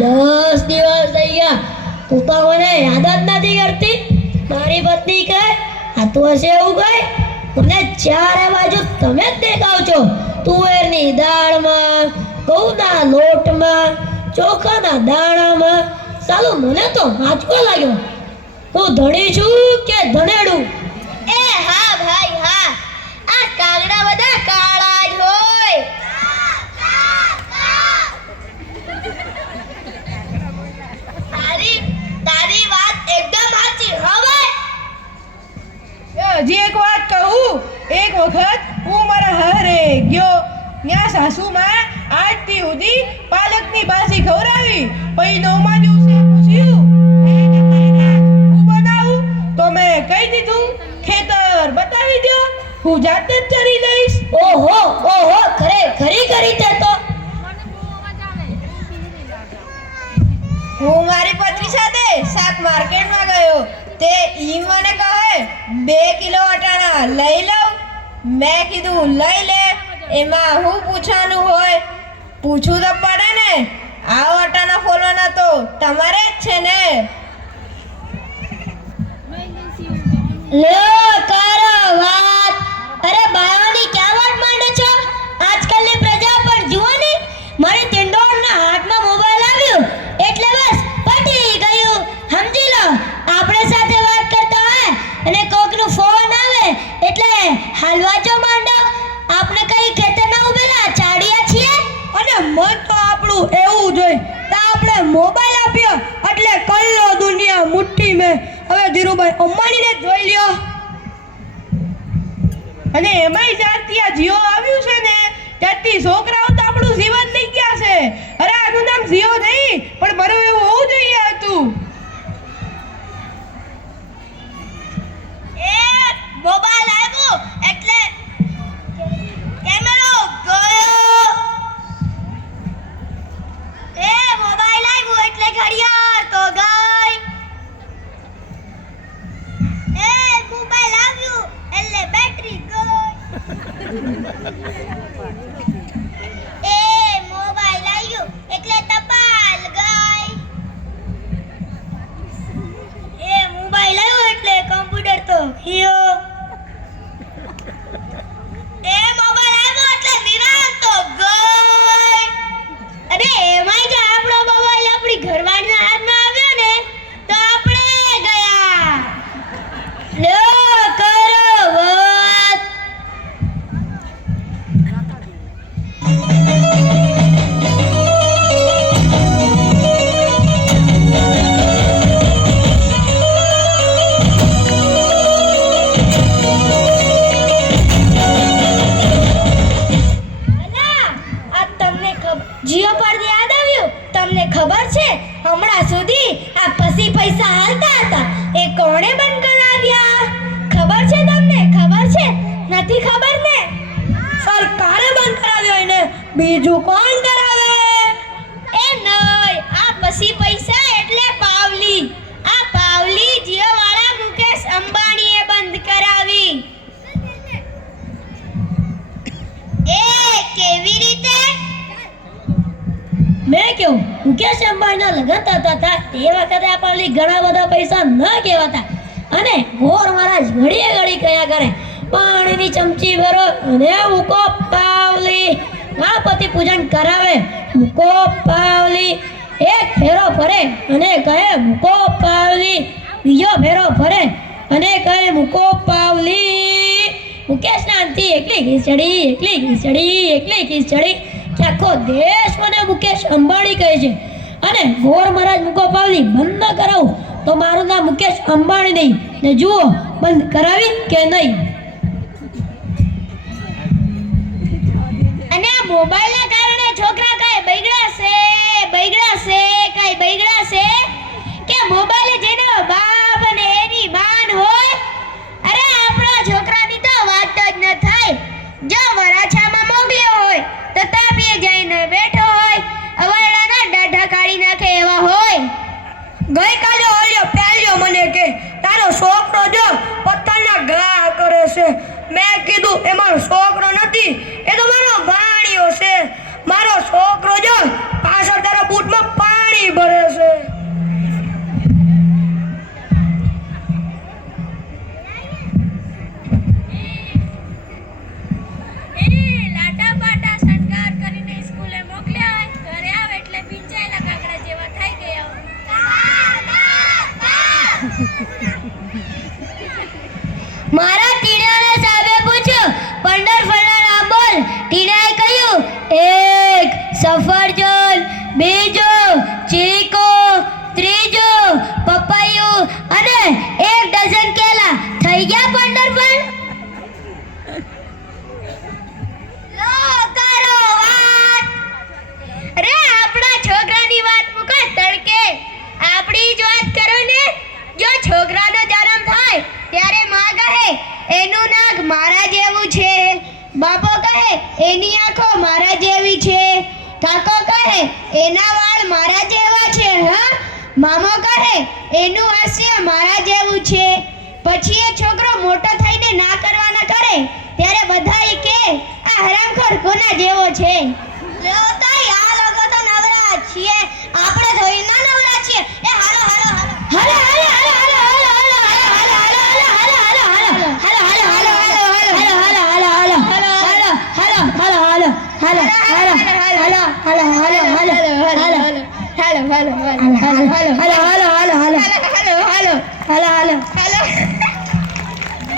10 દિવસ થઈ ગયા, તું તો મને યાદ જ નથી કરતી. મારી પત્ની કહે આ તું હશે એવું કહે, મને ચારે બાજુ તમે જ દેખાવ છો. તુવેરની દાળમાં, ઘઉંના લોટમાં, ચોખાના દાણામાં. સાલું મને તો આંચકો લાગ્યો. હું ધણી છું કે ધનેડું? એ હા ભાઈ હા, આ કાગડા બધા કાળા જ હોય. તારી વાત એકદમ સાચી. હવે હજી એક વાત કહું. એક વખત હું મારા હારે ગયો, ત્યાં સાસુમાં આજથી સુધી પાલકની ભાજી ખવડાવી. પછી 9મા દિવસે પૂછ્યું હું બનાવું, તો મેં કહી દીધું ખેતર બતાવી દો, હું જાતે જ ચરી લઈશ. ઓહો ઓહો, ખરી કરી તે તો. હું મારી પત્ની સાથે શાક માર્કેટમાં ગયો, તે ઈ મને કહે 2 કિલો વટાણા લઈ લઉં. મેં કીધું લઈ લે, એમાં હું પૂછવાનું હોય? પૂછવું તો પડે ને, આ વટાણા ફોલવાના તો તમારે જ છે ને. લો કરો વાત. અરે બાયોની ક્યાં વાત માંડો છો? આજકાલની પ્રજા પર જુઓ ને, મારી તિંડોળના હાથમાં મોબાઈલ આવ્યો એટલે બસ પટી ગયું. સમજી લો, આપણે સાથે વાત કરતા હોય અને કોકનો ફોન આવે એટલે હાલવા જો માંડો. આપણે કઈ ખેતરના ઉભેલા ચાડિયા છીએ? અને મન તો આપણું એવું જોઈ તો આપણે મોબાઈલ આપ્યો એટલે કલ્લો દુનિયા મુઠ્ઠી મેં. હવે ધીરુભાઈ અંબાણીને જોઈ લ્યો. અને એમાંય જ્યારથી આ જીઓ આવ્યું છે ને, ત્યારથી છોકરાઓ તો આપણું જીવન લઈ ગયા છે. અરે આનું નામ જીઓ નહીં, પણ મારું એવું હોવું જોઈએ હતું. એ મોબાઈલ આવ્યો એટલે કેમેરો ગયો. એ મોબાઈલ આવ્યો એટલે ઘડિયાળ તો ગઈ. એ મોબાઈલ આવ્યો એટલે બેટરી ગઈ. એ મોબાઈલ આવ્યો એટલે ટપાલ ગઈ. એ મોબાઈલ આવ્યો એટલે કમ્પ્યુટર તો ગયો. એ મોબાઈલ આવ્યો એટલે નિરાંત તો ગઈ. અરે એમાંય જો આપણો મોબાઈલ આપણી ઘરવાળીના હાથમાં આવ્યો ને તો આપણે ગયા. લો કરો વાત. જીઓ પર યાદ આવ્યું? તમને ખબર છે હમણાં સુધી આ પસી પૈસા હાલતા હતા એ કોણે બંધ કરાવ્યા? ખબર છે તમને? ખબર છે? નથી ખબર ને? સરકારે બંધ કરાવ્યો એને, બીજું કોણ કરાવે? એ નહીં, આ પસી પૈસા એટલે પાવલી. આ પાવલી જીઓ વાળા મુકેશ અંબાણીએ બંધ કરાવી. એ કેવી રીતે? મેં કેવું મુકેશ અંબાણીના લગ્ન થતા હતા તે વખતે આ પાવલી ઘણા બધા પૈસા ન કહેવાતા. અને ગોર મહારાજ ઘડીએ ઘડી કયા કરે પાણીની ચમચી ભરો અને મૂકો પાવલી. ગણપતિ પૂજન કરાવે, મૂકો પાવલી. એક ફેરો ફરે અને કહે મૂકો પાવલી. બીજો ફેરો ફરે અને કહે મૂકો પાવલી. મુકેશના અંતે એકલી ખીચડી, એકલી ખીચડી, એકલી ખીચડી કે આખો દેશ મને મુકેશ અંબાણી કહે છે. અને ગોર મહારાજ મૂકો પાવલી બંધ કરાવું તો મારું નામ મુકેશ અંબાણી નહીં. ને જુઓ બંધ કરાવી કે નહીં. અને આ મોબાઈલના કારણે છોકરા કાંઈ બગડ્યા છે કાંઈ બગડ્યા છે કે મોબાઈલ જેનો બાપ અને એની માન હોય. અરે આપણા છોકરાની તો વાત જ ન થાય. જો વરાછામાં મોકલ્યો હોય તો તાપીએ જઈને બેઠો હોય, અવાડાના દાઢા કાઢી નાખે એવા હોય. ગઈકાલે ઓલ્યો પહેલ્યો મને કે તારો છોકરો જો પત્તરના ઘા કરે છે. મેં કીધું એ મારો છોકરો નથી, એ તો મારો ભાણિયો છે. મારો છોકરો જો મારા ટીણાને સાહેબે પૂછ્યું, 15 ફળના નામ બોલ. ટીણાએ કહ્યું, 1 સફરજન, 2 ચીકુ, 3 પપૈયું અને 1 ડઝન કેલા. થઈ ગયા 15 ફળ? લો કરો વાત. અરે આપણા છોકરાની વાત મૂકો તડકે, આપણી જ વાત કરો ને. જો છોકરાનો જન્મ થાય ત્યારે માં કહે એનું નાક મારા જેવું છે, બાપો કહે એની આંખો મારા જેવી છે, કાકો કહે એના વાળ મારા જેવા છે, હા મામો કહે એનું હાસ્ય મારા જેવું છે. પછી એ છોકરો મોટો થઈને ના કરવાના કરે ત્યારે બધાય કે આ હરામખોર કોના જેવો છે. લેવો તાઈ આ લોકો તો નવરા છીએ, આપણે થોડી ના નવરા છીએ. એ હાલો હાલો હાલો હાલો હાલો હાલો હાલો